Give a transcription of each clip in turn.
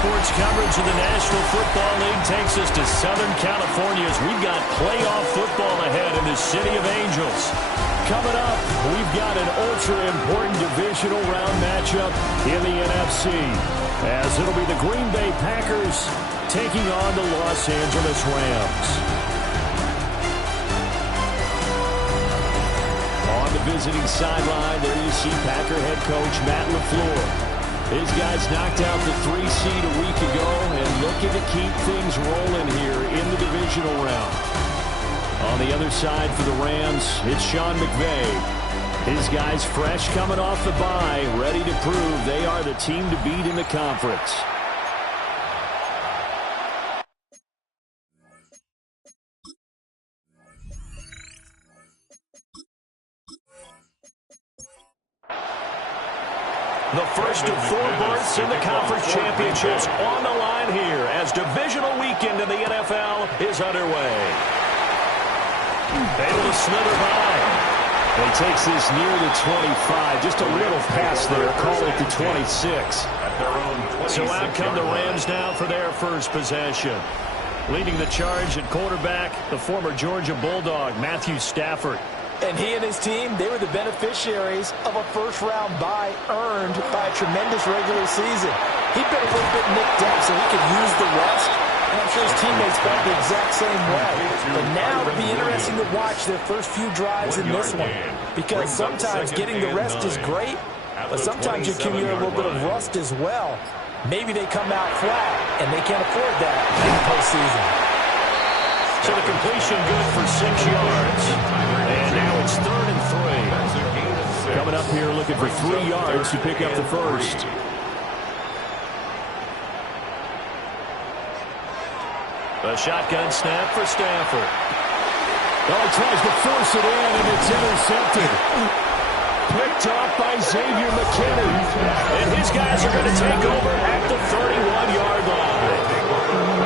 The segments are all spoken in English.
sports coverage of the National Football League takes us to Southern California as we've got playoff football ahead in the City of Angels. Coming up, we've got an ultra-important divisional round matchup in the NFC, as it'll be the Green Bay Packers taking on the Los Angeles Rams. On the visiting sideline, there you see Packer head coach Matt LaFleur. His guys knocked out the 3 seed a week ago and looking to keep things rolling here in the divisional round. On the other side for the Rams, it's Sean McVay. His guys fresh coming off the bye, ready to prove they are the team to beat in the conference. The first of 4 berths in the conference championships on the line here as divisional weekend in the NFL is underway. Able to slither by. He takes this near the 25. Just a little pass there. Call it the 26. So out come the Rams now for their first possession. Leading the charge at quarterback, the former Georgia Bulldog, Matthew Stafford. And he and his team, they were the beneficiaries of a first-round bye earned by a tremendous regular season. He'd been a little bit nicked up so he could use the rest, and I'm sure his teammates felt the exact same way. But now it'll be interesting to watch their first few drives in this one, because sometimes getting the rest is great, but sometimes you accumulate a little bit of rust as well. Maybe they come out flat, and they can't afford that in the postseason. So the completion good for 6 yards. And now it's 3rd and 3. Coming up here looking for 3 yards to pick up the first. A shotgun snap for Stafford. Oh, he tries to force it in, and it's intercepted. Picked off by Xavier McKinney. And his guys are going to take over at the 31-yard line.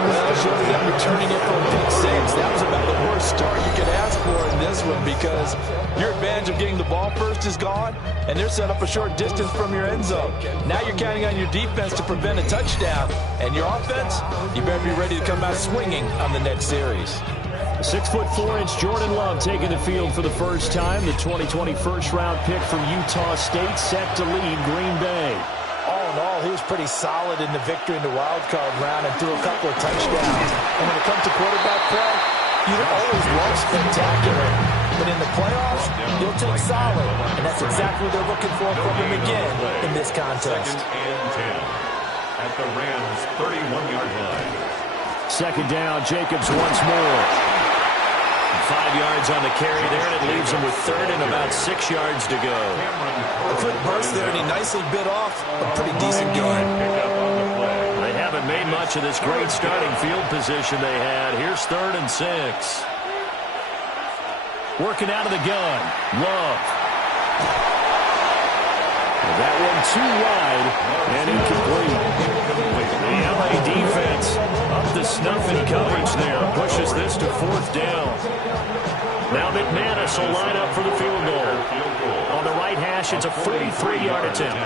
Well, short of them returning it for a pick 6, that was about the worst start you could ask for in this one, because your advantage of getting the ball first is gone, and they're set up a short distance from your end zone. Now you're counting on your defense to prevent a touchdown, and your offense, you better be ready to come out swinging on the next series. 6'4" Jordan Love taking the field for the first time. The 2020 first-round pick from Utah State set to lead Green Bay. All in all, he was pretty solid in the victory in the wild card round and threw a couple of touchdowns. And when it comes to quarterback play, you don't always love spectacular. But in the playoffs, he'll take solid. And that's exactly what they're looking for from him again in this contest. 2nd and 10 at the Rams' 31-yard line. Second down, Jacobs once more. 5 yards on the carry there, and it leaves him with 3rd and about 6 yards to go. A quick burst there, and he nicely bit off a pretty decent gain. They haven't made much of this great starting field position they had. Here's 3rd and 6. Working out of the gun. Love. That one too wide and incomplete. The LA defense up the snuff in coverage there. Pushes this to 4th down. Now McManus will line up for the field goal. On the right hash, it's a 43-yard attempt.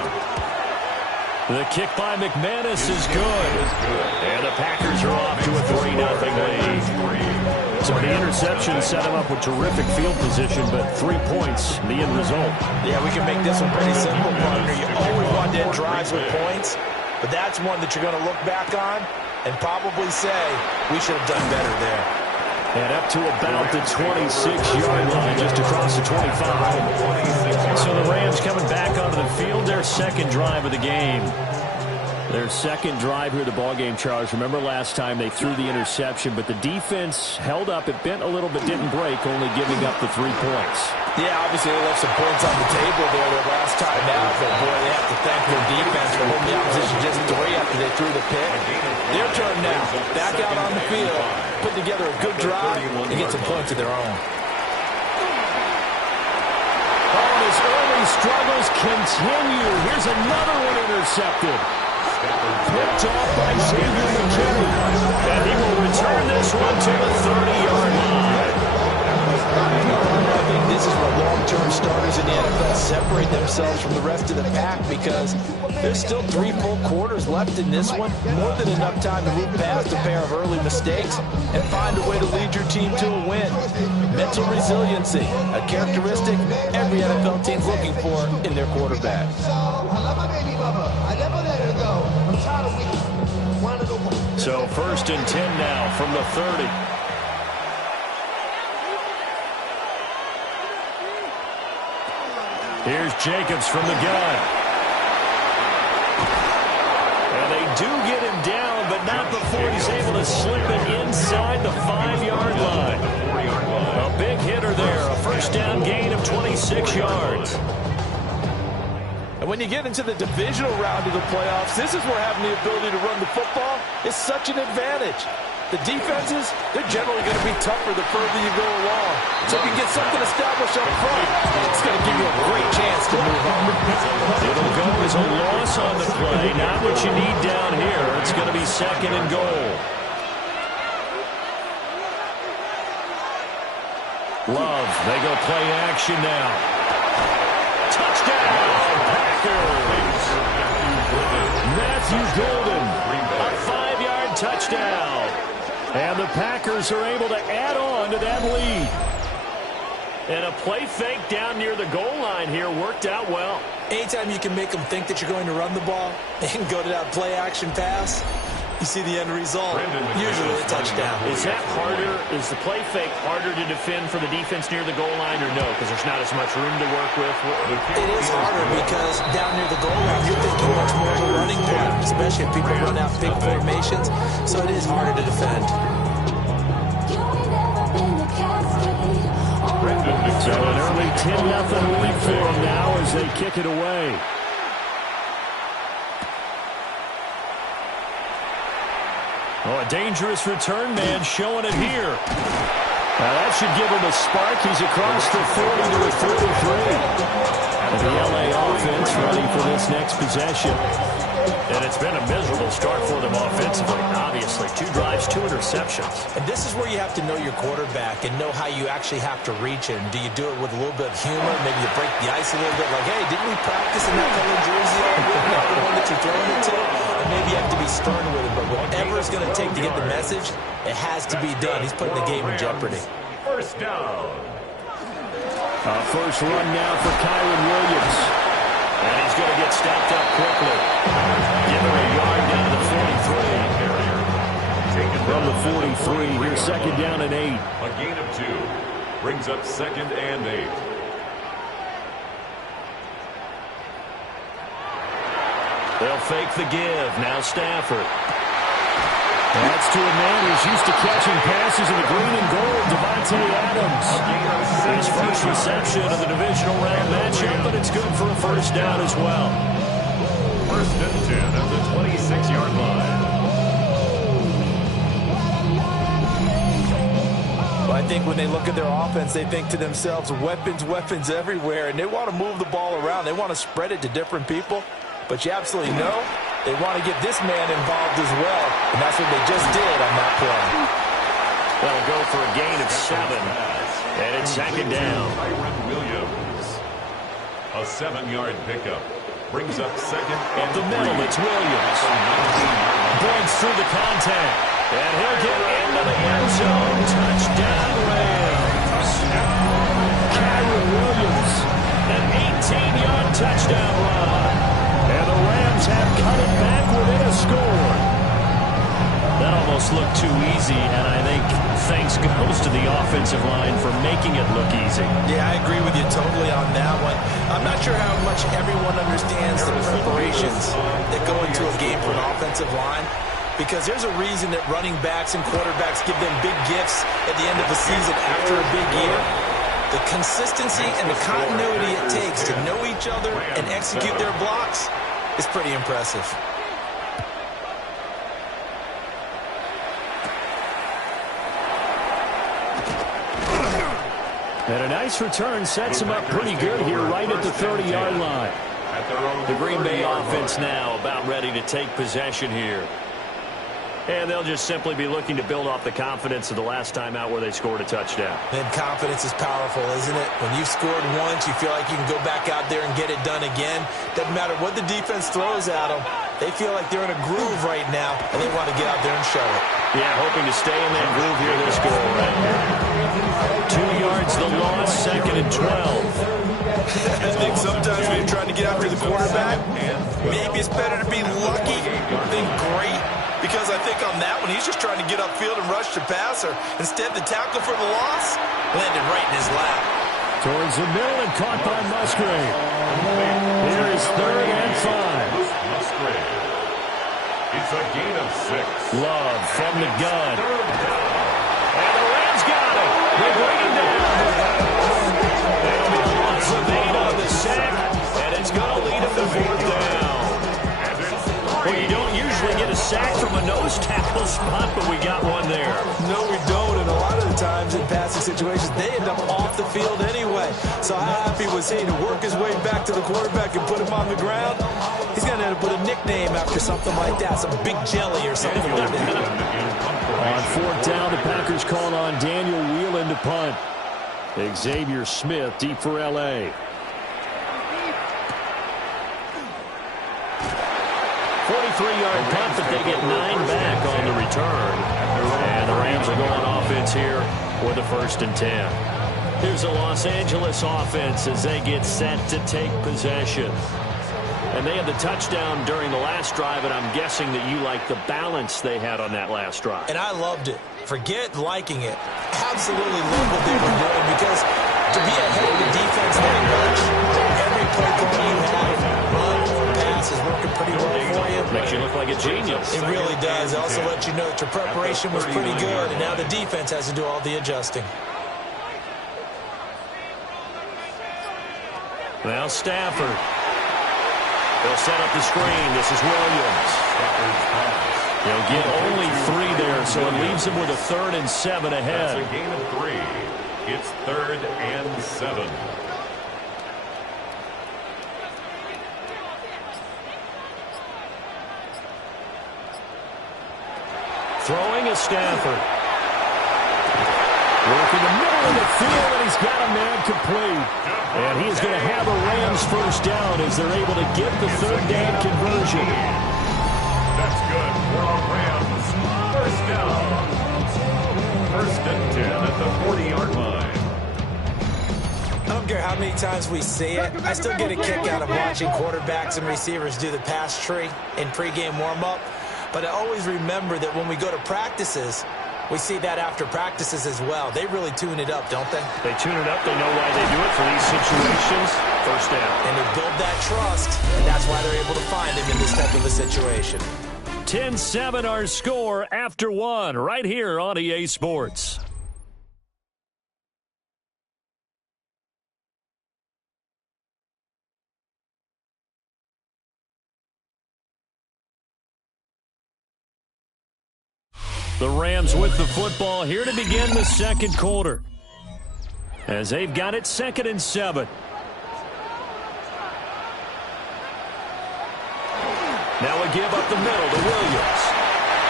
The kick by McManus is good. And the Packers are off to a 3-0 lead. So the interception set him up with terrific field position, but 3 points, the end result. Yeah, we can make this one pretty simple, partner. You always want to end drives with points, but that's one that you're going to look back on and probably say, we should have done better there. And up to about the 26-yard line, just across the 25. So the Rams coming back onto the field, their second drive of the game. Their second drive here of the ballgame, Charles. Remember last time they threw the interception, but the defense held up. It bent a little but didn't break, only giving up the 3 points. Yeah, obviously they left some points on the table there their last time out, but boy, they have to thank their defense for holding the opposition just 3 after they threw the pick. Their turn now, back out on the field, put together a good drive and get some points of their own. Oh, his early struggles continue. Here's another one intercepted. Picked off by Xavier McKinney. And he will return this one to the 30-yard line. I think this is what long-term starters in the NFL separate themselves from the rest of the pack because there's still 3 full quarters left in this one. More than enough time to move past a pair of early mistakes and find a way to lead your team to a win. Mental resiliency, a characteristic every NFL team's looking for in their quarterback. So 1st and 10 now from the 30. Here's Jacobs from the gun. And they do get him down, but not before he's able to slip it inside the 5-yard line. A big hitter there, a 1st down gain of 26 yards. And when you get into the divisional round of the playoffs, this is where having the ability to run the football is such an advantage. The defenses, they're generally going to be tougher the further you go along. So if you get something established up front, it's going to give you a great chance to move on. It'll go as a loss on the play, not what you need down here. It's going to be 2nd and goal. Love, they go play action now. Touchdown, Packers! Matthew Golden, a 5-yard touchdown. And the Packers are able to add on to that lead. And a play fake down near the goal line here worked out well. Anytime you can make them think that you're going to run the ball and go to that play action pass, you see the end result, usually a touchdown. Is that harder? Is the play fake harder to defend for the defense near the goal line or no? Because there's not as much room to work with. It is harder because down near the goal line, you're thinking much more of a running play, especially if people run out big formations. So it is harder to defend. So an early 10-0 lead for them now as they kick it away. Oh, a dangerous return man showing it here. Now that should give him a spark. He's across the 40 to the 43. And the LA offense ready for this next possession. And it's been a miserable start for them offensively, obviously. 2 drives, 2 interceptions. And this is where you have to know your quarterback and know how you actually have to reach him. Do you do it with a little bit of humor? Maybe you break the ice a little bit. Like, hey, didn't we practice in that color jersey all week? Not the one that you're throwing it to? And maybe you have to be stern with it. But whatever it's going to take to get the message, it has to be done. He's putting the game in jeopardy. 1st down. First run now for Kyron Williams. And he's going to get stopped up quickly. Give him a yard down to the 43. From the 43, here's 2nd down and 8. A gain of 2. Brings up 2nd and 8. They'll fake the give. Now Stafford. That's to a man who's used to catching passes in the green and gold, Devontae Adams. His first reception of the divisional round matchup, but it's good for a 1st down as well. 1st and 10 at the 26-yard line. Well, I think when they look at their offense, they think to themselves, weapons, weapons everywhere, and they want to move the ball around. They want to spread it to different people, but you absolutely know they want to get this man involved as well, and that's what they just did on that play. That'll go for a gain of 7, and it's 2nd down. Kyron Williams. A 7-yard pickup. Brings up 2nd Up the middle, it's Williams. Breaks through the contact, and he'll get into the end zone. Touchdown, Rams. Kyron Williams, an 18-yard touchdown run. And the Rams have cut it back within a score. That almost looked too easy, and I think thanks goes to the offensive line for making it look easy. Yeah, I agree with you totally on that one. I'm not sure how much everyone understands the preparations that go into a game for an offensive line, because there's a reason that running backs and quarterbacks give them big gifts at the end of the season after a big year. The consistency and the continuity it takes to know each other and execute their blocks is pretty impressive. And a nice return sets him up pretty good here right at the 30-yard line. The Green Bay offense now about ready to take possession here. And they'll just simply be looking to build off the confidence of the last time out where they scored a touchdown. And confidence is powerful, isn't it? When you've scored once, you feel like you can go back out there and get it done again. Doesn't matter what the defense throws at them. They feel like they're in a groove right now, and they want to get out there and show it. Yeah, hoping to stay in that groove here this goal right here. 2 yards the loss, 2nd and 12. I think sometimes when you're trying to get after the quarterback, maybe it's better to be lucky than great. Because I think on that one, he's just trying to get upfield and rush the passer. Instead, the tackle for the loss landed right in his lap. Towards the middle and caught by Musgrave. Here is 3rd and 5. Musgrave. It's a gain of 6. Love from the gun. And the Rams got it. They bring him down. That'll be a loss of 8 on the sack. And it's going to lead him to 4th down. Well, you don't usually get a sack from a nose tackle spot, but we got one there. No, we don't, and a lot of the times in passing situations, they end up off the field anyway. So how happy was he to work his way back to the quarterback and put him on the ground? He's going to end up with a nickname after something like that, some big jelly or something like that. On 4th down, the Packers call on Daniel Whelan to punt. Xavier Smith deep for L.A. 43-yard punt, but they get 9 back on the return. And the Rams are going offense here with a 1st and 10. Here's the Los Angeles offense as they get set to take possession. And they had the touchdown during the last drive, and I'm guessing that you like the balance they had on that last drive. And I loved it. Forget liking it. Absolutely love what they were doing, because to be ahead of the defense that much, every play call you have, run or pass is working pretty well for you. Makes you look like a genius. It really does. It also lets you know that your preparation was pretty good, and now the defense has to do all the adjusting. Now Stafford. They'll set up the screen. This is Williams. They'll get only 3 there, so it leaves them with a 3rd and 7 ahead. That's a gain of 3. It's 3rd and 7. Throwing is Stafford. Working the middle of the field, and he's got a man complete. And he is going to have a Rams 1st down as they're able to get the 3rd down conversion. That's good for the Rams. 1st down. 1st and 10 at the 40-yard line. I don't care how many times we see it. I still get a kick out of watching quarterbacks and receivers do the pass tree in pregame warm-up. But I always remember that when we go to practices, we see that after practices as well. They really tune it up, don't they? They tune it up. They know why they do it for these situations. 1st down. And they build that trust, and that's why they're able to find him in this type of a situation. 10-7 our score after 1 right here on EA Sports. The Rams with the football here to begin the 2nd quarter. As they've got it 2nd and 7. Now a give up the middle to Williams.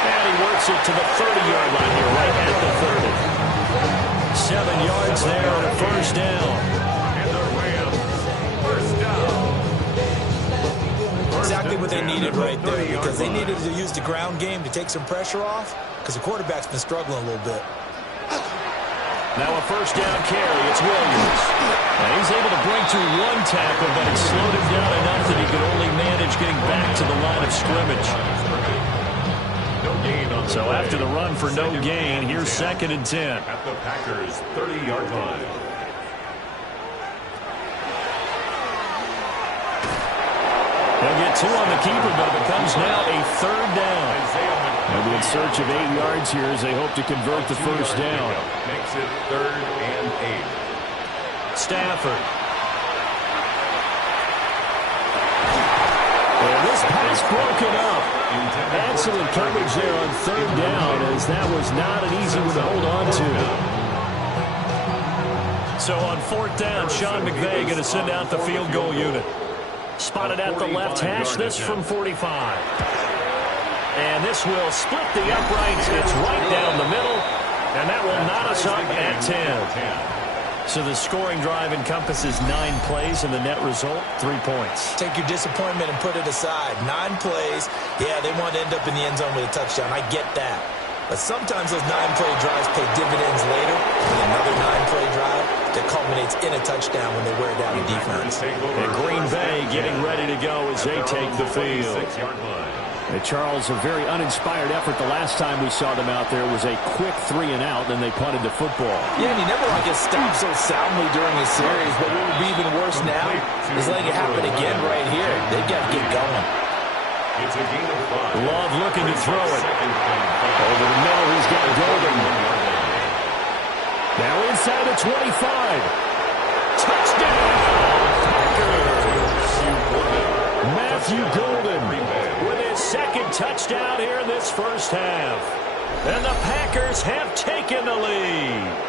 And he works it to the 30-yard line here, right at the 30. 7 yards there on a 1st down. And the Rams, 1st down. Exactly what they needed right there, because they needed to use the ground game to take some pressure off, because the quarterback's been struggling a little bit. Now a 1st down carry. It's Williams. And he's able to bring through 1 tackle, but it slowed him down enough that he could only manage getting back to the line of scrimmage. So after the run for no gain, here's 2nd and 10. At the Packers' 30-yard line. They'll get 2 on the keeper, but it becomes now a 3rd down. They'll be in search of 8 yards here as they hope to convert the 1st down. Makes it 3rd and 8. Stafford. And this pass broken up. Excellent coverage there on 3rd down, as that was not an easy one to hold on to. So on 4th down, Sean McVay going to send out the field goal unit. Spotted at the left hash, this from 45. And this will split the uprights. It's right down the middle. And that will knot us up at 10. So the scoring drive encompasses 9 plays, and the net result, 3 points. Take your disappointment and put it aside. 9 plays. Yeah, they want to end up in the end zone with a touchdown. I get that. But sometimes those 9-play drives pay dividends later with another 9-play drive that culminates in a touchdown when they wear down the defense. And Green Bay getting ready to go as they take the field. And Charles, a very uninspired effort the last time we saw them out there was a quick 3-and-out, then they punted the football. Yeah, and he never gets stopped so soundly during his series, but what would be even worse now is letting it happen again right here. They've got to get going. It's a gain of 5. Love looking to throw it. Over the middle, he's got Golden. Now inside the 25. Touchdown! Matthew Golden with his second touchdown here in this first half. And the Packers have taken the lead.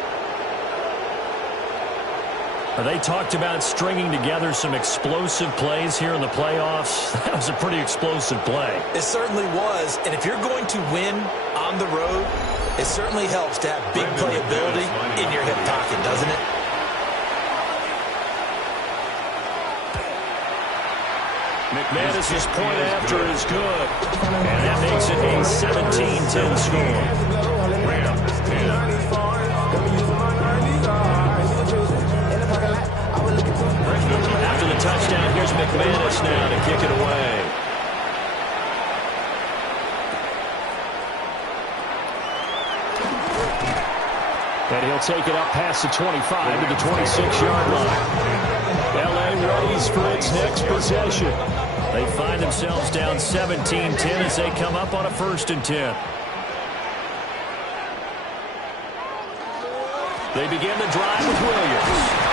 They talked about stringing together some explosive plays here in the playoffs. That was a pretty explosive play. It certainly was. And if you're going to win on the road, it certainly helps to have big playability in your hip pocket, doesn't it? McManus's point after is good. And that makes it a 17-10 score. Rams 10. After the touchdown, here's McManus now to kick it away. And he'll take it up past the 25 to the 26-yard line. L.A. readies for its next possession. They find themselves down 17-10 as they come up on a 1st and 10. They begin the drive with Williams.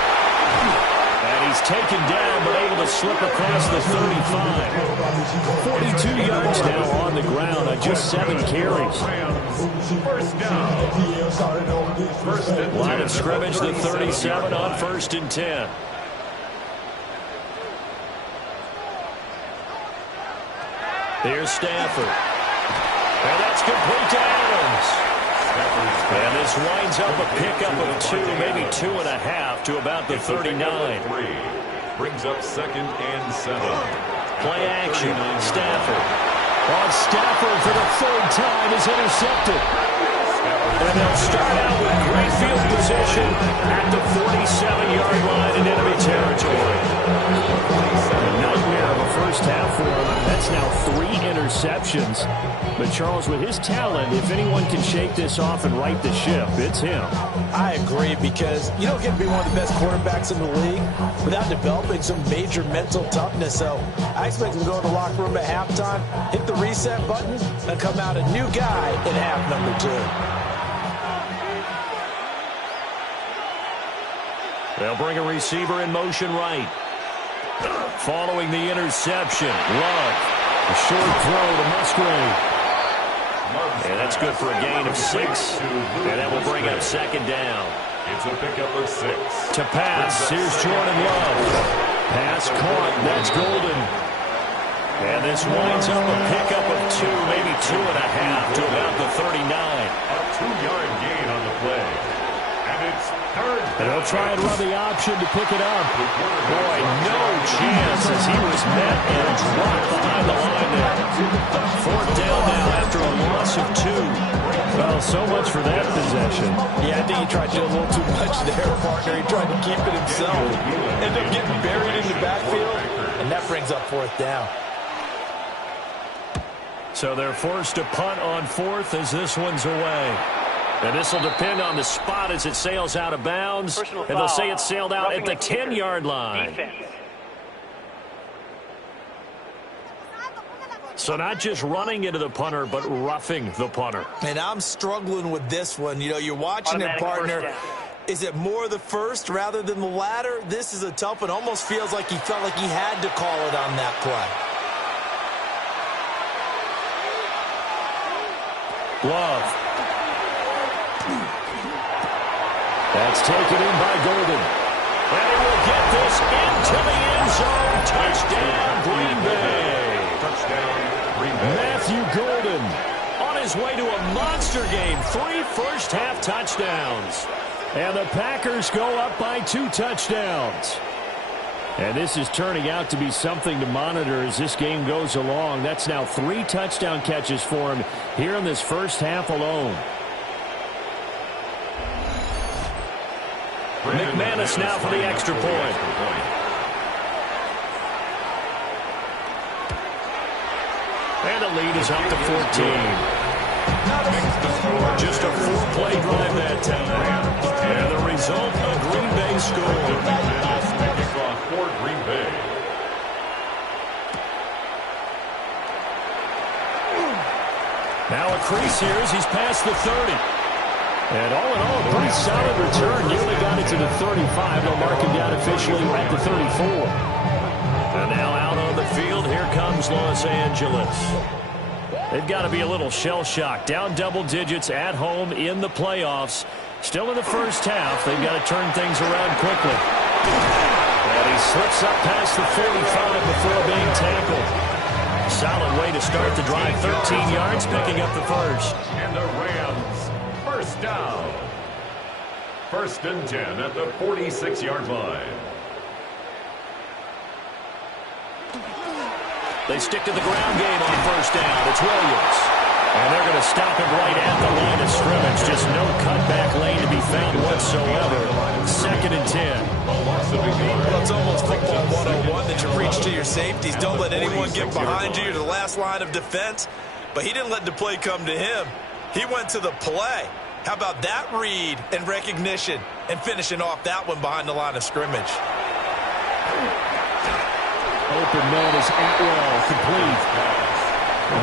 And he's taken down, but able to slip across the 35. 42 yards now on the ground on just 7 carries. First down. Line of scrimmage, the 37 on 1st and 10. Here's Stafford. And that's complete to Adams. And this winds up a pickup of 2, maybe 2.5 to about the 39. Brings up 2nd and 7. Play action. Stafford. Stafford for the 3rd time is intercepted. And they'll start out with great field position at the 47-yard line in enemy territory. A nightmare of a first half for him. That's now 3 interceptions. But Charles, with his talent, if anyone can shake this off and right the ship, it's him. I agree, because you don't get to be one of the best quarterbacks in the league without developing some major mental toughness. So I expect him to go in the locker room at halftime, hit the reset button, and come out a new guy in half number 2. They'll bring a receiver in motion right. Following the interception, Love. A short throw to Musgrave. And that's good for a gain of 6. And that will bring up 2nd down. It's a pickup of 6. To pass, here's Jordan Love. Pass caught, that's Golden. And this winds up a pickup of 2, maybe 2.5 to about the 39. A 2-yard gain on the play. And it's 3rd. And they'll try and run the option to pick it up. Boy, no chance as he was met and dropped behind the line there. 4th down now after a loss of 2. Well, so much for that possession. Yeah, I think he tried to do a little too much there, partner. He tried to keep it himself. Ended up getting buried in the backfield, and that brings up 4th down. So they're forced to punt on 4th as this one's away. And this will depend on the spot as it sails out of bounds. And they'll say it sailed out at the 10-yard line. So not just running into the punter, but roughing the punter. And I'm struggling with this one. You know, you're watching it, partner. Is it more the first rather than the latter? This is a tough one. Almost feels like he felt like he had to call it on that play. Love. That's taken in by Golden. And he will get this into the end zone. Touchdown, Green Bay. Touchdown, Green Bay. Matthew Golden Wilson on his way to a monster game. 3 first-half touchdowns. And the Packers go up by 2 touchdowns. And this is turning out to be something to monitor as this game goes along. That's now 3 touchdown catches for him here in this first half alone. McManus now for the extra point. And the lead is up to 14. Just a 4-play drive that time. And the result, a Green Bay score. McManus making off for Green Bay. Now a crease here as he's past the 30. And all in all, a pretty solid return. Nearly got it to the 35. They'll mark him down officially at the 34. And now out on the field, here comes Los Angeles. They've got to be a little shell-shocked. Down double digits at home in the playoffs. Still in the first half. They've got to turn things around quickly. And he slips up past the 45 before being tackled. Solid way to start the drive. 13 yards, picking up the first. And the Rams, first down. 1st and 10 at the 46-yard line. They stick to the ground game on first down. It's Williams. And they're going to stop him right at the line of scrimmage. Just no cutback lane to be found whatsoever. 2nd and 10. Well, it's almost football 101 that you preach to your safeties. Don't let anyone get behind you. You're the last line of defense. But he didn't let the play come to him. He went to the play. How about that read and recognition and finishing off that one behind the line of scrimmage? Open man is Atwell, complete.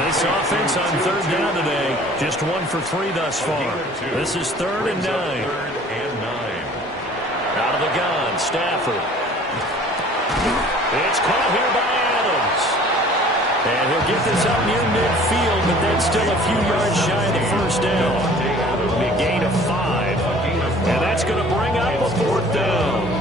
This offense on 3rd down today, just 1 for 3 thus far. This is 3rd and 9. Out of the gun, Stafford. It's caught here by Adams. And he'll get this up near midfield, but then still a few yards shy of the first down. A gain of 5. And that's going to bring up a 4th down.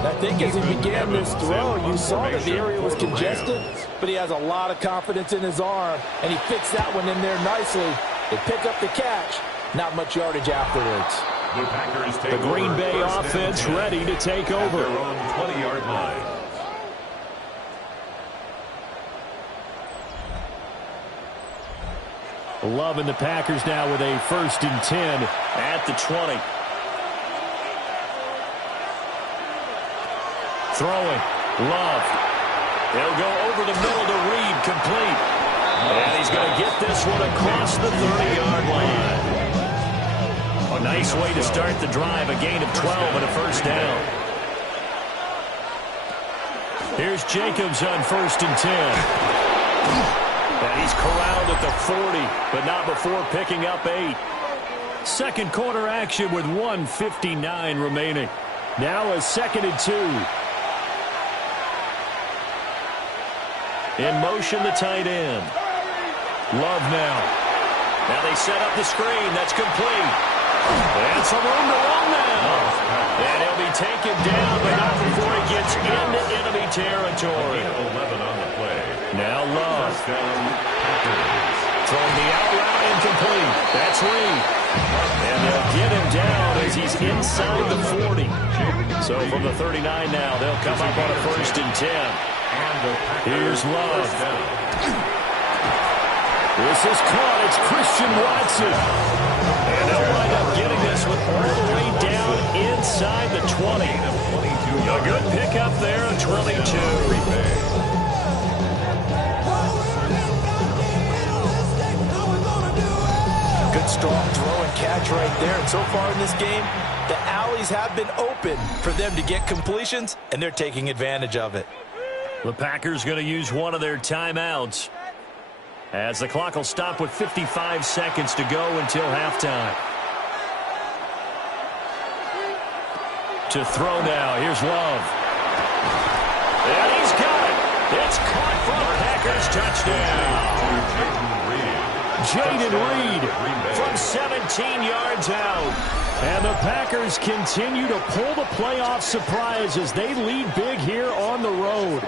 I think as he began this throw, you saw that the area was congested, but he has a lot of confidence in his arm, and he fixed that one in there nicely. They pick up the catch. Not much yardage afterwards. The Green Bay offense ready to take over. Their own 20-yard line. Loving the Packers now with a 1st and 10 at the 20. Throwing. Love. He'll go over the middle to Reed, complete. And he's going to get this one across the 30-yard line. A nice way to start the drive. A gain of 12 and a first down. Here's Jacobs on 1st and 10. And he's corralled at the 40, but not before picking up 8. Second quarter action with 1:59 remaining. Now a 2nd and 2. In motion, the tight end. Love now. Now they set up the screen. That's complete. And some room to run now. And he'll be taken down, but not before he gets into enemy territory. 11 on the play. Now Love. First down. Throwing the out route incomplete. That's Reed. And they'll get him down as he's inside the 40. So from the 39 now, they'll come up on a 1st and 10. Here's Love. This is caught. It's Christian Watson. And they'll wind up getting this one all the way down inside the 20. A good pickup there at 22. Good strong throw and catch right there. And so far in this game, the alleys have been open for them to get completions, and they're taking advantage of it. The Packers going to use one of their timeouts as the clock will stop with 55 seconds to go until halftime. To throw now. Here's Love. And he's got it. It's caught for a Packers touchdown. Jaden Reed from 17 yards out. And the Packers continue to pull the playoff surprise as they lead big here on the road.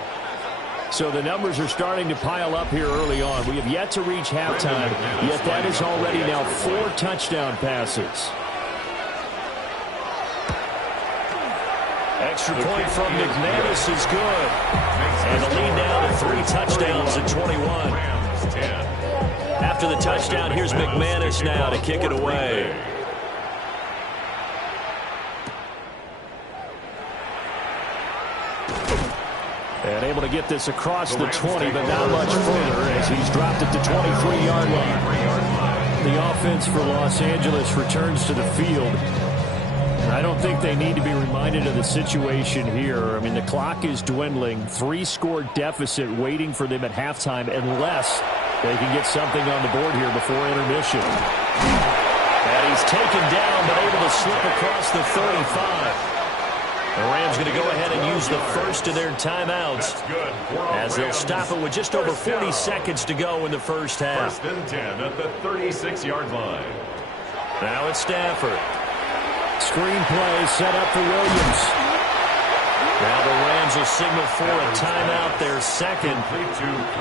So the numbers are starting to pile up here early on. We have yet to reach halftime, yet that is already now 4 touchdown passes. Extra point from McManus is good. And the lead now to 3 touchdowns at 21. After the touchdown, here's McManus now to kick it away. And able to get this across the 20, but not much further as he's dropped it to 23-yard line. The offense for Los Angeles returns to the field. And I don't think they need to be reminded of the situation here. I mean, the clock is dwindling. 3-score deficit waiting for them at halftime unless they can get something on the board here before intermission. And he's taken down, but able to slip across the 35. The Rams going to go ahead and use the first of their timeouts as they'll stop it with just over 40 seconds to go in the first half. 1st and 10 at the 36-yard line. Now it's Stafford. Screen play set up for Williams. Now the Rams will signal for a timeout, their second,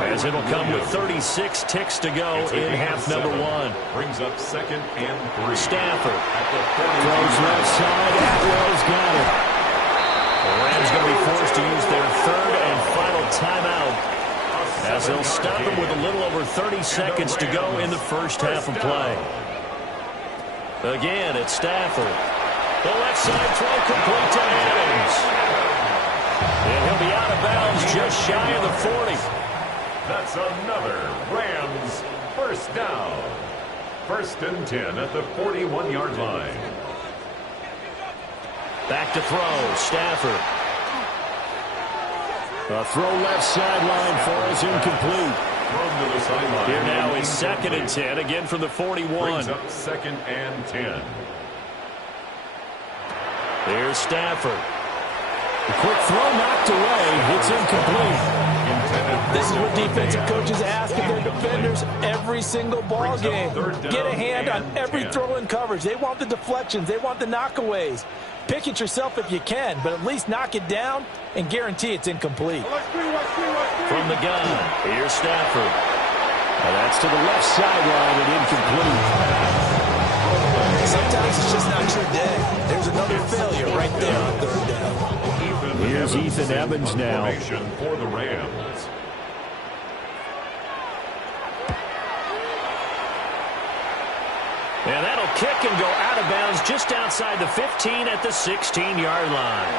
as it'll come with 36 ticks to go in half number 1. Brings up 2nd and 3. Stafford throws left side. Atwell's got it. The Rams going to be forced to use their 3rd and final timeout as they'll stop it with a little over 30 seconds to go in the first half of play. Again, it's Stafford. The left side throw complete to Adams. And he'll be out of bounds just shy of the 40. That's another Rams first down. 1st and 10 at the 41-yard line. Back to throw, Stafford. A throw left sideline for us, incomplete. Thrown to the sideline. Here now is 2nd and 10, again from the 41. Brings up 2nd and 10. There's Stafford. A quick throw knocked away. It's incomplete. This is what defensive coaches ask of their defenders every single ball game. Get a hand on every throw in coverage. They want the deflections. They want the knockaways. Pick it yourself if you can, but at least knock it down and guarantee it's incomplete. From the gun, here's Stafford. Now that's to the left sideline and incomplete. Sometimes it's just not your day. There's another failure right there on 3rd down. Here's Ethan Evans now. For the Rams. And that'll kick and go out of bounds just outside the 15 at the 16-yard line.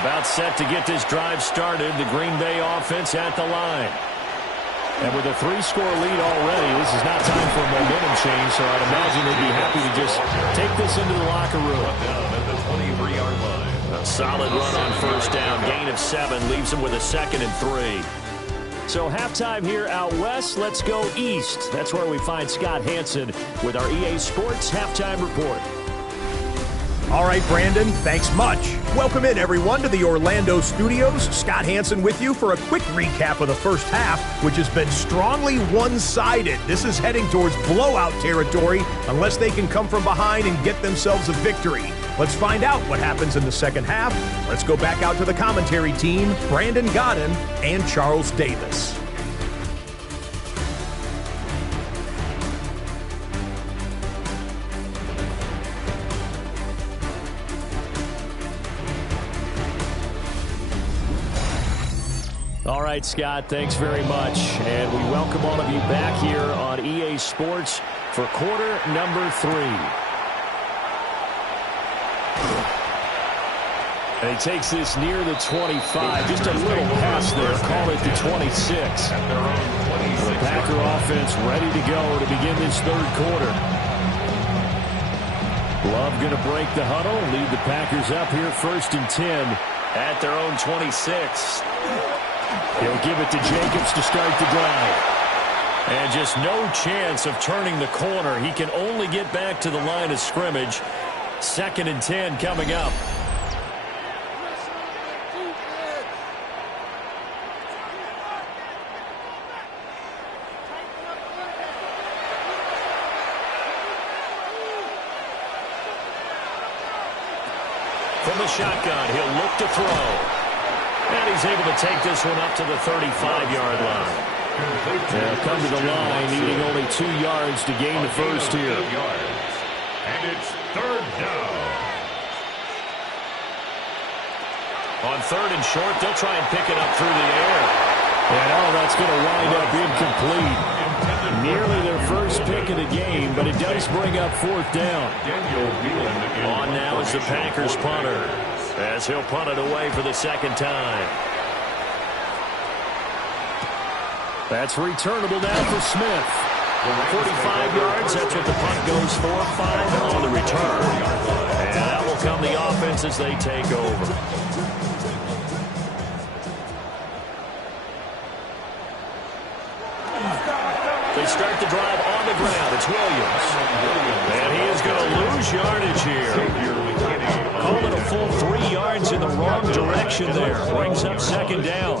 About set to get this drive started, the Green Bay offense at the line. And with a 3-score lead already, this is not time for a momentum change, so I'd imagine they'd be happy to just take this into the locker room. Down at the 23-yard line. A solid run on 1st down, gain of 7, leaves them with a 2nd and 3. So halftime here out west, let's go east. That's where we find Scott Hansen with our EA Sports Halftime Report. All right, Brandon, thanks much. Welcome in, everyone, to the Orlando studios. Scott Hansen with you for a quick recap of the first half, which has been strongly one-sided. This is heading towards blowout territory unless they can come from behind and get themselves a victory. Let's find out what happens in the second half. Let's go back out to the commentary team, Brandon Godden and Charles Davis. All right, Scott, thanks very much. And we welcome all of you back here on EA Sports for quarter number 3. And he takes this near the 25. Just a little pass there. Call it the 26. The Packer offense ready to go to begin this 3rd quarter. Love going to break the huddle. Lead the Packers up here 1st and 10 at their own 26. He'll give it to Jacobs to start the drive. And just no chance of turning the corner. He can only get back to the line of scrimmage. 2nd and 10 coming up. From the shotgun, he'll look to throw. And he's able to take this one up to the 35-yard line. They'll come to the line, needing only 2 yards to gain the first here. And it's third down. On third and short, they'll try and pick it up through the air. And that's going to wind up incomplete. Nearly their first pick of the game, but it does bring up fourth down. On now is the Packers punter, as he'll punt it away for the second time. That's returnable now for Smith. 45 yards, that's what the punt goes for. 5 on the return. And that will come the offense as they take over. They start the drive on the ground. It's Williams. And he is going to lose yardage here. Call it a full 3 yards in the wrong direction there. Brings up second down.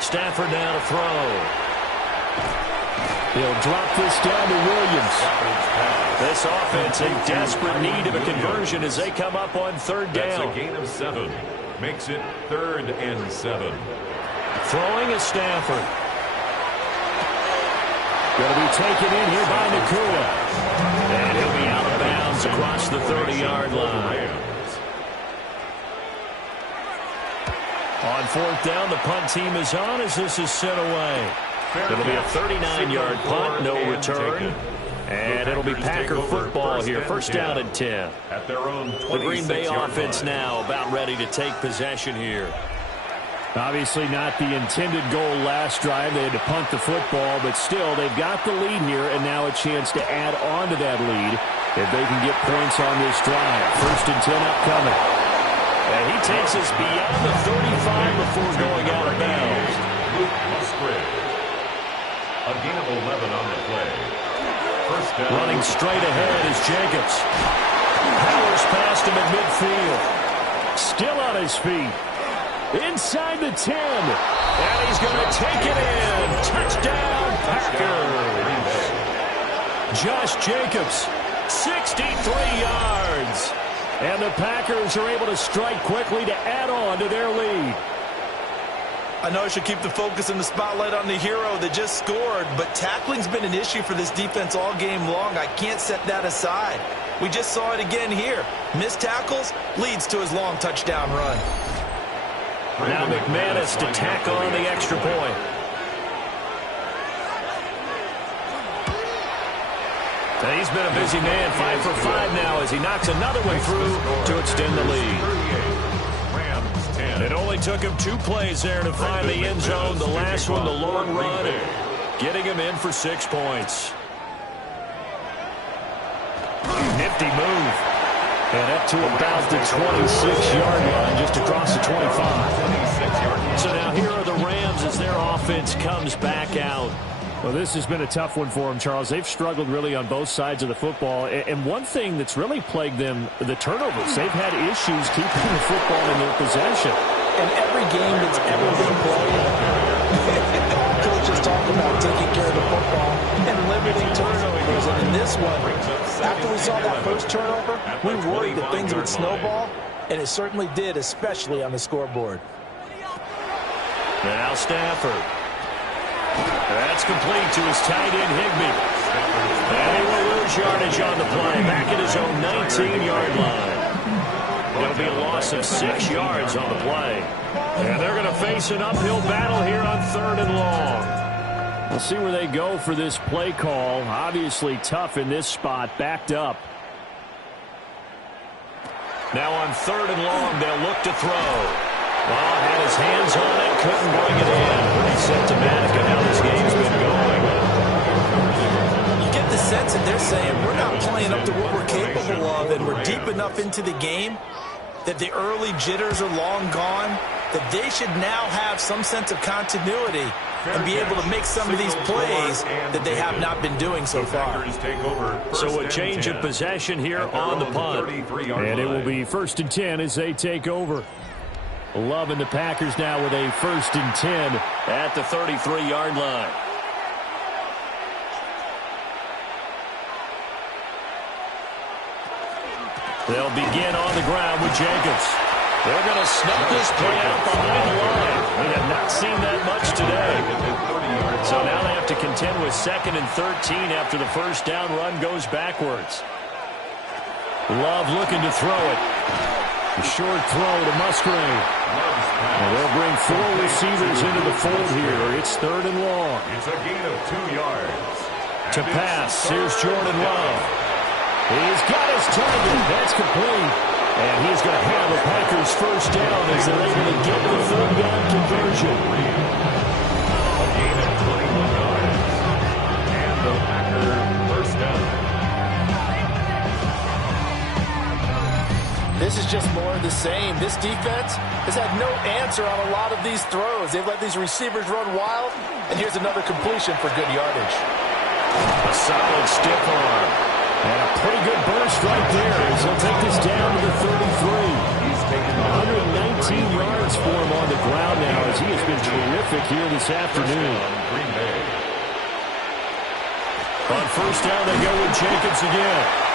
Stafford now to throw. He'll drop this down to Williams. This offense in desperate need of a conversion as they come up on third down. That's a gain of 7. Makes it 3rd and 7. Throwing is Stafford. Going to be taken in here by Nakua. And he'll be out of bounds across the 30-yard line. On fourth down, the punt team is on as this is sent away. It'll be a 39-yard punt, no return. And it'll be Packer football here. First down and 10. At their own the Green Bay offense now about ready to take possession here. Obviously not the intended goal last drive. They had to punt the football, but still they've got the lead here and now a chance to add on to that lead if they can get points on this drive. First and 10 upcoming. And he takes us beyond the 35 before going out of bounds. A gain of 11 on the play. First down. Running straight ahead is Jacobs. Powers past him at midfield. Still on his feet. Inside the 10. And he's going to take it in. Touchdown, Packers. Josh Jacobs, 63 yards. And the Packers are able to strike quickly to add on to their lead. I know I should keep the focus and the spotlight on the hero that just scored, but tackling's been an issue for this defense all game long. I can't set that aside. We just saw it again here. Missed tackles leads to his long touchdown run. Now McManus to tack on the extra point. And he's been a busy man, 5 for 5 now as he knocks another one through to extend the lead. It only took him 2 plays there to find the end zone. The last one, the long run, getting him in for 6 points. Nifty move. And up to about the 26-yard line, just across the 25. So now here are the Rams as their offense comes back out. Well, this has been a tough one for them, Charles. They've struggled really on both sides of the football. And one thing that's really plagued them, the turnovers. They've had issues keeping the football in their possession. In every game that's ever been played, coaches talk about taking care of the football and limiting turnovers. And in this one, after we saw that first turnover, we worried that things would snowball, and it certainly did, especially on the scoreboard. Now Stafford. That's complete to his tight end, Higbee. And he will lose yardage on the play. Back at his own 19-yard line. There'll be a loss of 6 yards on the play. And they're going to face an uphill battle here on 3rd and long. We'll see where they go for this play call. Obviously tough in this spot, backed up. Now on 3rd and long, they'll look to throw. Well, had his hands on it, couldn't bring it in. Pretty symptomatic of how this game's been going. You get the sense that they're saying we're not playing up to what we're capable of, and we're deep enough into the game that the early jitters are long gone, that they should now have some sense of continuity and be able to make some of these plays that they have not been doing so far. So a change of possession here on the punt. And it will be 1st and 10 as they take over. Loving the Packers now with a 1st and 10 at the 33-yard line. They'll begin on the ground with Jacobs. They're going to snuff this play out behind the line. We have not seen that much today. So now they have to contend with 2nd and 13 after the first down run goes backwards. Love looking to throw it. A short throw to Musgrave. And they'll bring 4 receivers into the fold here. It's 3rd and long. It's a gain of 2 yards. To pass, here's Jordan Love. He's got his target. That's complete. And he's going to have the Packers first down as they're able to get the 3rd down conversion. A gain of 21 yards. And the Packers first down. This is just more of the same. This defense has had no answer on a lot of these throws. They've let these receivers run wild, and here's another completion for good yardage. A solid stiff arm. And a pretty good burst right there as he'll take this down to the 33. He's taken 119 yards for him on the ground now as he has been terrific here this afternoon. Green Bay. On first down, they go with Jacobs again.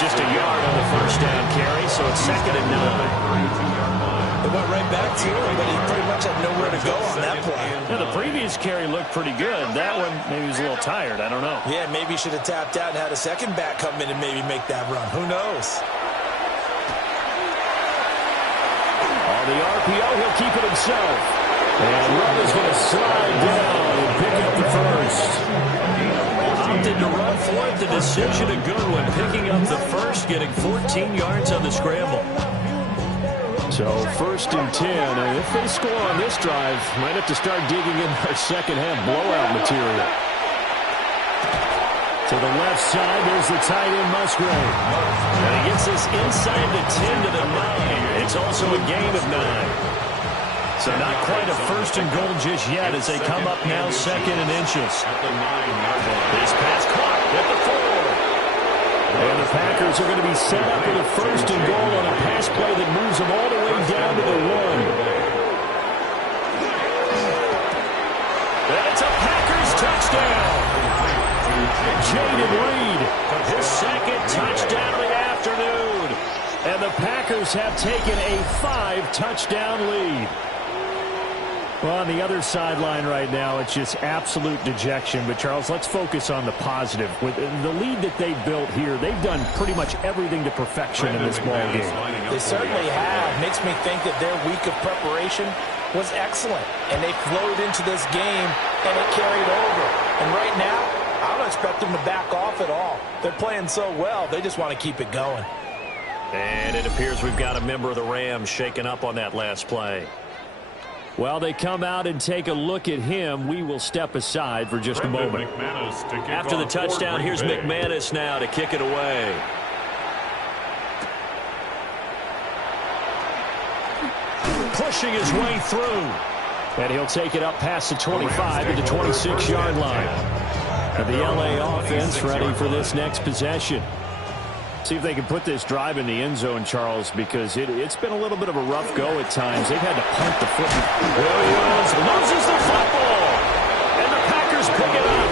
Just a yard on the first down carry, so it's 2nd and 9. They went right back to him, but he pretty much had nowhere to go on that play. Now, the previous carry looked pretty good. That one, maybe he was a little tired. I don't know. Yeah, maybe he should have tapped out and had a second back come in and maybe make that run. Who knows? On the RPO, he'll keep it himself. And Love is going to slide down and pick up the first. Opted to run for it. The decision a good one. Picking up the first, getting 14 yards on the scramble. So 1st and 10. And if they score on this drive, might have to start digging in our second half blowout material. To the left side, there's the tight end Musgrave. And he gets this inside the 10 to the 9. It's also a gain of 9. So not quite a 1st and goal just yet as they come up now 2nd and inches. At the 9-yard line. This pass caught at the 4. And the Packers are going to be set up with a 1st and goal on a pass play that moves them all the way down to the 1. That's a Packers touchdown. Jaden Reed, his 2nd touchdown of the afternoon. And the Packers have taken a 5-touchdown lead. Well, on the other sideline right now, it's just absolute dejection. But, Charles, let's focus on the positive. With the lead that they built here, they've done pretty much everything to perfection in this ball game. They certainly have. Makes me think that their week of preparation was excellent. And they flowed into this game, and it carried over. And right now, I don't expect them to back off at all. They're playing so well, they just want to keep it going. And it appears we've got a member of the Rams shaken up on that last play. Well, they come out and take a look at him. We will step aside for just a moment. After the touchdown, here's McManus now to kick it away. Pushing his way through. And he'll take it up past the 25 to the 26-yard line. And the LA offense ready for this next possession. See if they can put this drive in the end zone, Charles, because it's been a little bit of a rough go at times. They've had to punt the football. Williams loses the football. And the Packers pick it up.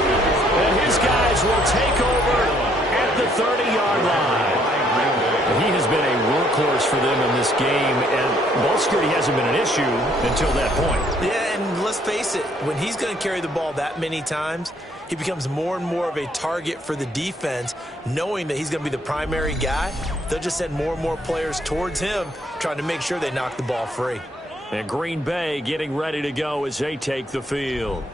And his guys will take over at the 30-yard line. He has been a workhorse for them in this game, and ball security hasn't been an issue until that point. Yeah, and let's face it, when he's going to carry the ball that many times, he becomes more and more of a target for the defense, knowing that he's going to be the primary guy. They'll just send more and more players towards him, trying to make sure they knock the ball free. And Green Bay getting ready to go as they take the field.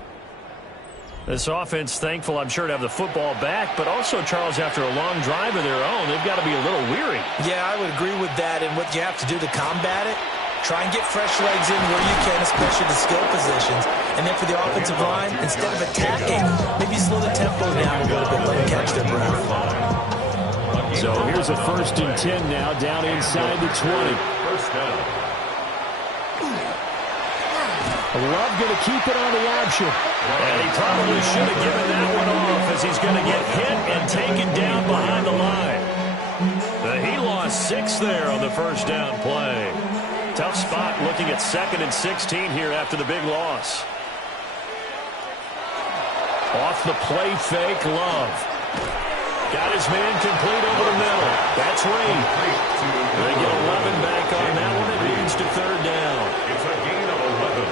This offense thankful, I'm sure, to have the football back, but also, Charles, after a long drive of their own, they've got to be a little weary. Yeah, I would agree with that, and what you have to do to combat it, try and get fresh legs in where you can, especially the skill positions. And then for the offensive line, instead of attacking, maybe slow the tempo down a little bit, let them catch their breath. So here's a 1st and 10 now, down inside the 20. First down. Love going to keep it on the option. And he probably should have given that one off as he's going to get hit and taken down behind the line. He lost 6 there on the first down play. Tough spot looking at 2nd and 16 here after the big loss. Off the play fake, Love. Got his man complete over the middle. That's Reed. They get 11 back on that one. It leads to third down. It's a gain of 11.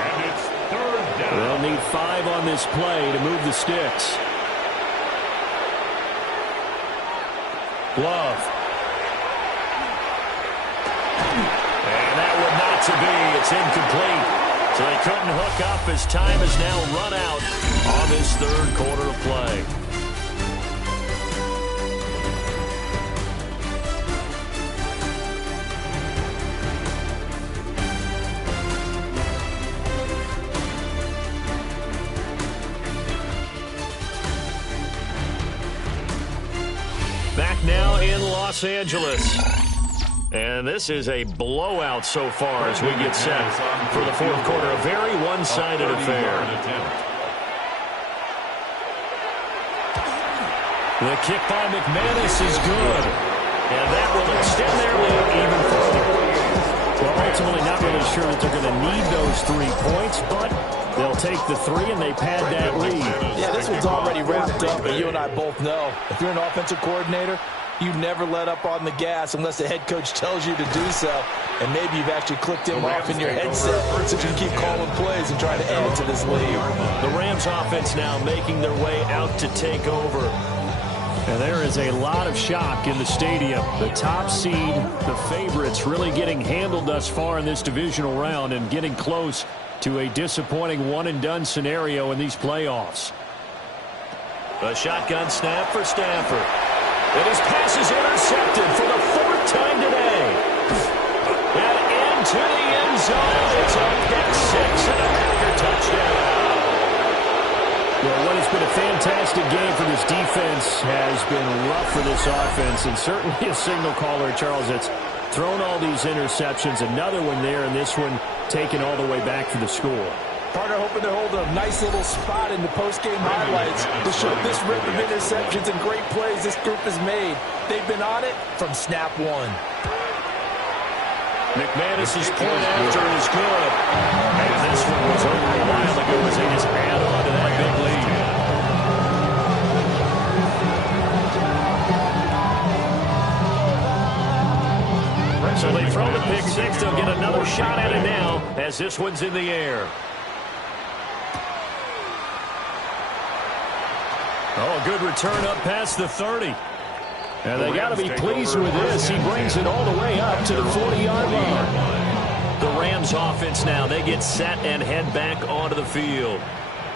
And it's third down. They'll need 5 on this play to move the sticks. Love. And that would not to be. It's incomplete. So they couldn't hook up as time has now run out on this third quarter of play. Back now in Los Angeles. And this is a blowout so far as we get set for the fourth quarter. A very one-sided affair. The kick by McManus is good. And that will extend their lead even further. Well, ultimately not really sure that they're going to need those 3 points, but they'll take the 3 and they pad that lead. Yeah, this one's already wrapped up, but you and I both know if you're an offensive coordinator, you never let up on the gas unless the head coach tells you to do so. And maybe you've actually clicked him off in your headset so you can keep calling plays and try to add to this lead. The Rams offense now making their way out to take over. And there is a lot of shock in the stadium. The top seed, the favorites, really getting handled thus far in this divisional round and getting close to a disappointing one-and-done scenario in these playoffs. A shotgun snap for Stafford. And his pass is intercepted for the 4th time today. And into the end zone. It's a pick 6 and a Packer touchdown. Well, what has been a fantastic game for this defense has been rough for this offense, and certainly a signal caller, Charles, that's thrown all these interceptions. Another one there, and this one taken all the way back for the score. Partner hoping to hold a nice little spot in the post-game highlights to show this rip of interceptions and great plays this group has made. They've been on it from snap one. McManus's point after is good. And this one was over a while ago as they just add on to that big lead. So they throw the pick 6. They'll get another shot at it now as this one's in the air. Oh, good return up past the 30. And they got to be pleased with this. He brings it all the way up to the 40-yard line. The Rams offense now, they get set and head back onto the field.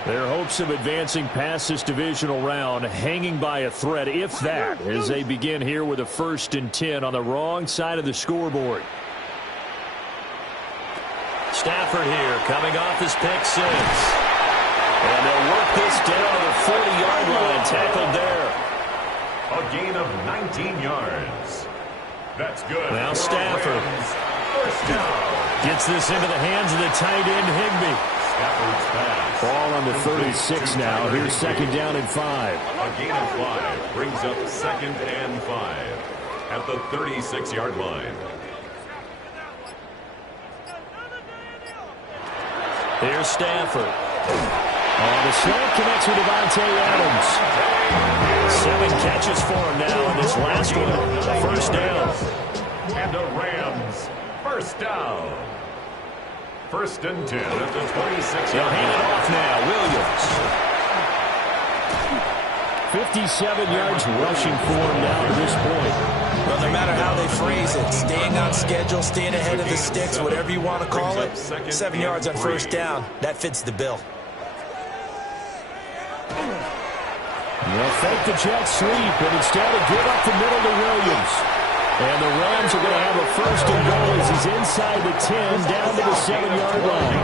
Their hopes of advancing past this divisional round hanging by a thread, if that, as they begin here with a 1st and 10 on the wrong side of the scoreboard. Stafford here coming off his pick 6. And they'll work this down to the 40-yard line, tackled there. A gain of 19 yards. That's good. Now Stafford First down. gets this into the hands of the tight end, Higbee. Stafford's pass. Ball on the 36 now. Here's 2nd down and 5. A gain of 5 brings up 2nd and 5 at the 36-yard line. Here's Stafford. The snap connects with Devontae Adams. 7 catches for him now in this last one. A 1st down. And the Rams, 1st down. 1st and 10 at the 26-yard They'll hand it line. off now. Williams. 57 yards rushing for him now to this point. Well, no matter how they phrase it, staying on schedule, staying ahead of the sticks, whatever you want to call it, 7 yards on 1st down, that fits the bill. They'll fake the jet sweep, and instead of give up the middle to Williams. And the Rams are going to have a 1st and goal as he's inside the 10, down to the 7-yard line.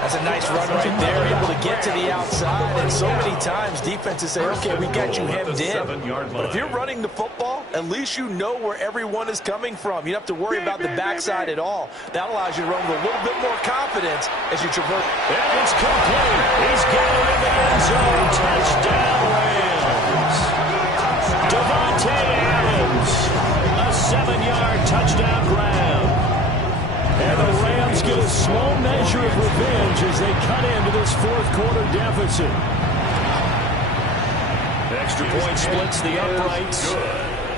That's a nice run right there, able to get to the outside. And so many times defenses say, okay, we got you hemmed in. But if you're running the football, at least you know where everyone is coming from. You don't have to worry about the backside at all. That allows you to run with a little bit more confidence as you traverse. And it's complete. He's got it in the end zone. Touchdown, Rams. Devontae Adams. A 7-yard touchdown grab. And the Rams get a small measure of revenge as they cut into this 4th quarter deficit. extra point splits the uprights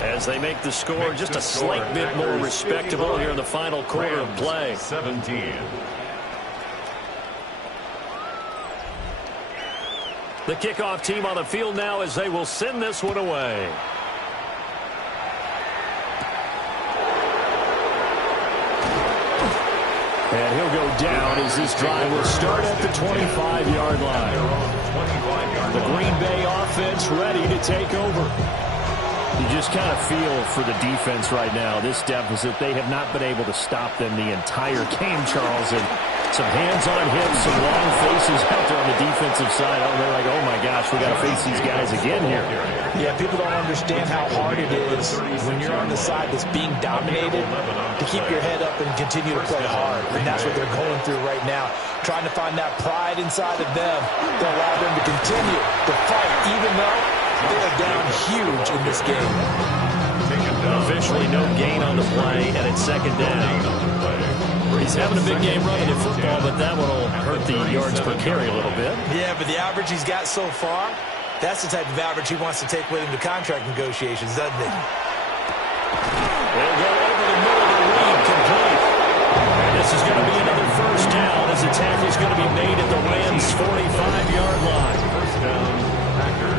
as they make the score just a slight bit more respectable here in the final quarter of play. 17. The kickoff team on the field now as they will send this one away. And he'll go down as this drive will start at the 25-yard line. The Green Bay offense ready to take over. You just kind of feel for the defense right now. This deficit, they have not been able to stop them the entire game, Charles. And some hands on hips, some long faces out there on the defensive side. Oh, they're like, oh my gosh, we got to face these guys again here. Yeah, people don't understand how hard it is when you're on the side that's being dominated to keep your head up and continue to play hard. And that's what they're going through right now, trying to find that pride inside of them to allow them to continue to fight, even though they are down huge in this game. Officially no gain on the play, and it's second down. He's having a big game running the football, but that one will hurt the yards per carry a little bit. Yeah, but the average he's got so far, that's the type of average he wants to take with him to contract negotiations, doesn't it? They'll go over the middle of the read, complete. And this is going to be another first down as the tackle is going to be made at the Rams' 45-yard line. First down, Packers.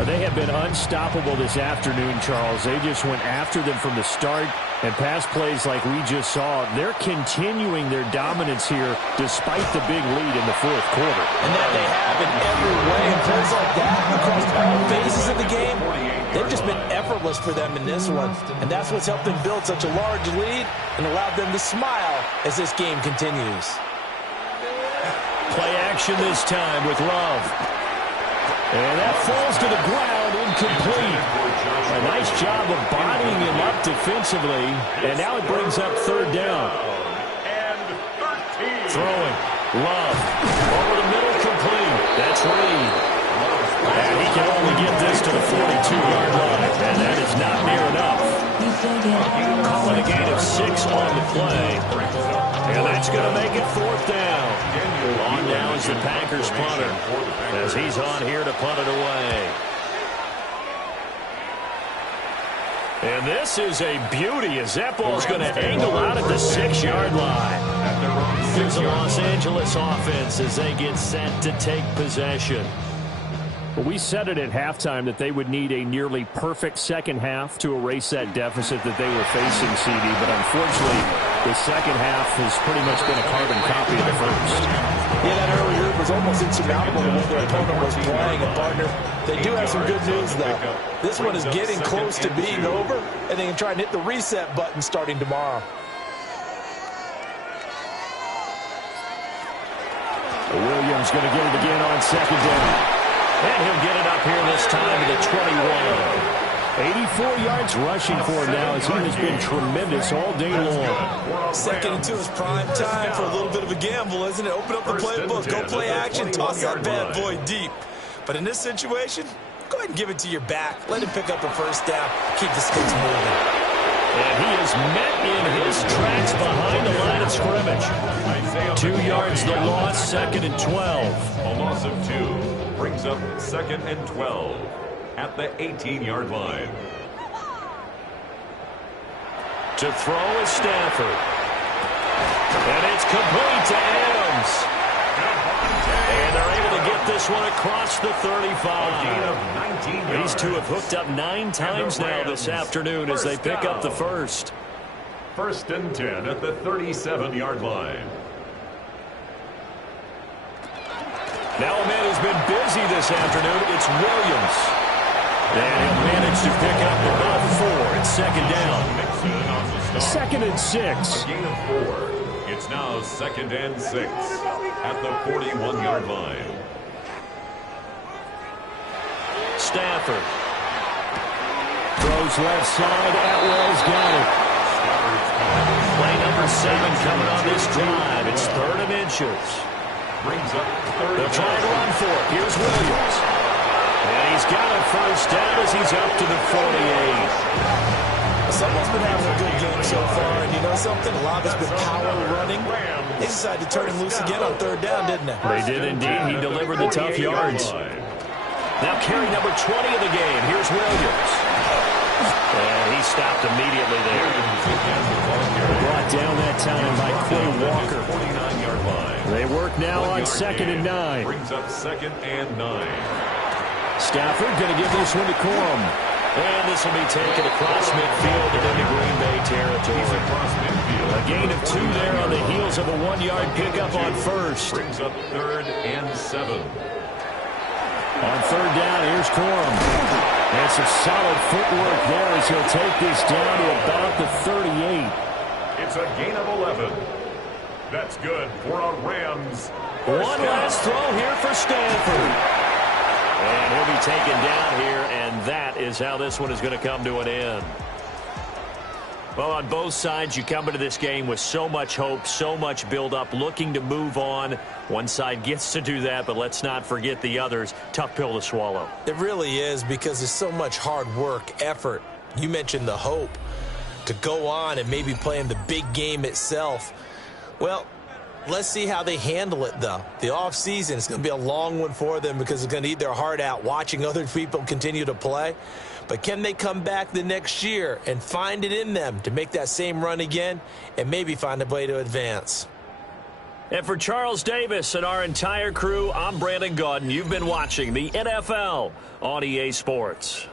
They have been unstoppable this afternoon, Charles. They just went after them from the start, and pass plays like we just saw, they're continuing their dominance here despite the big lead in the fourth quarter. And that they have in every way. And plays like that across all phases of the game, they've just been effortless for them in this one. And that's what's helped them build such a large lead and allowed them to smile as this game continues. Play action this time with Love. And that falls to the ground, incomplete. A nice job of bodying him up defensively. And now it brings up third down. Throwing. Love. Over the middle, complete. That's Reed. And he can only get this to the 42-yard line. And that is not near enough. Calling a gain of 6 on the play. And that's going to make it fourth down. On now is the Packers punter, as he's on here to punt it away. And this is a beauty as that ball's going to angle out at the 6-yard line. Here's the Los Angeles offense as they get set to take possession. Well, we said it at halftime that they would need a nearly perfect second half to erase that deficit that they were facing, CD, but unfortunately, the second half has pretty much been a carbon copy of the first. Yeah, that early lead was almost insurmountable to what their opponent was playing. And, partner, they do have some good news, though. This one is getting close to being over, and they can try and hit the reset button starting tomorrow. Williams going to get it again on second down. And he'll get it up here this time to the 21. 84 yards rushing for him now as he has been tremendous all day long. Second and 2 is prime time for a little bit of a gamble, isn't it? Open up the playbook, go play action, toss that bad boy deep. But in this situation, go ahead and give it to your back. Let him pick up a first down, keep the sticks moving. And he is met in his tracks behind the line of scrimmage. 2 yards the loss, second and 12. A loss of 2 brings up second and 12 at the 18-yard line. To throw is Stafford. And it's complete to Adams. And they're able to get this one across the 35. These two have hooked up 9 times now this afternoon as they pick up the first. First and 10 at the 37-yard line. Now a man who's been busy this afternoon, it's Williams. And he'll manage to pick up about 4. It's second down. Second and 6. A gain of 4. It's now second and 6 at the 41-yard line. Stafford. Throws left side. Atwell's got it. Play number 7 coming on this drive. It's third and inches. Brings up third. They'll try to run for it. Here's Williams. And he's got a first down as he's up to the 48. Someone's been having a good game so far, and you know something? A lot of it's been power running. They decided to turn him loose again on third down, didn't they? They did indeed. He delivered the tough yards. Now carry number 20 of the game. Here's Williams. And he stopped immediately there. Brought down that time by Quay Walker. 49-yard line. They work now on 2nd and 9. Brings up 2nd and 9. Stafford going to give this one to Corum. And this will be taken across midfield and into Green Bay territory. He's across midfield. A gain of 2 there on the heels of a 1-yard pickup on first. Brings up 3rd and 7. On 3rd down, here's Corum. And some solid footwork there as he'll take this down to about the 38. It's a gain of 11. That's good for a Rams. One last throw here for Stanford. And he'll be taken down here, and that is how this one is going to come to an end. Well, on both sides, you come into this game with so much hope, so much build-up, looking to move on. One side gets to do that, but let's not forget the others. Tough pill to swallow. It really is, because there's so much hard work, effort. You mentioned the hope to go on and maybe play in the big game itself. Well, let's see how they handle it, though. The offseason is going to be a long one for them because it's going to eat their heart out watching other people continue to play. But can they come back the next year and find it in them to make that same run again and maybe find a way to advance? And for Charles Davis and our entire crew, I'm Brandon Gaudin. You've been watching the NFL on EA Sports.